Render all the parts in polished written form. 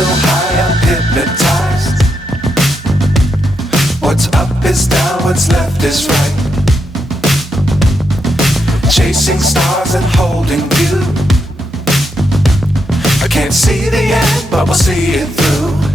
so high I'm hypnotized. What's up is down, what's left is right. Chasing stars and holding you. I can't see the end, but we'll see it through.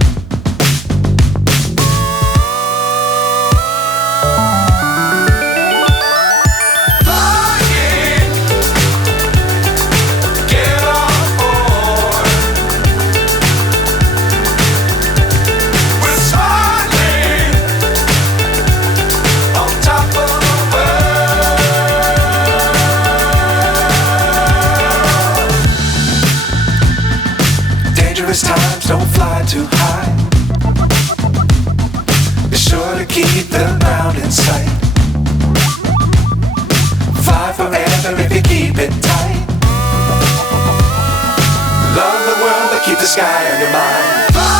Times don't fly too high. Be sure to keep the ground in sight. Fly forever if you keep it tight. Love the world but keep the sky on your mind.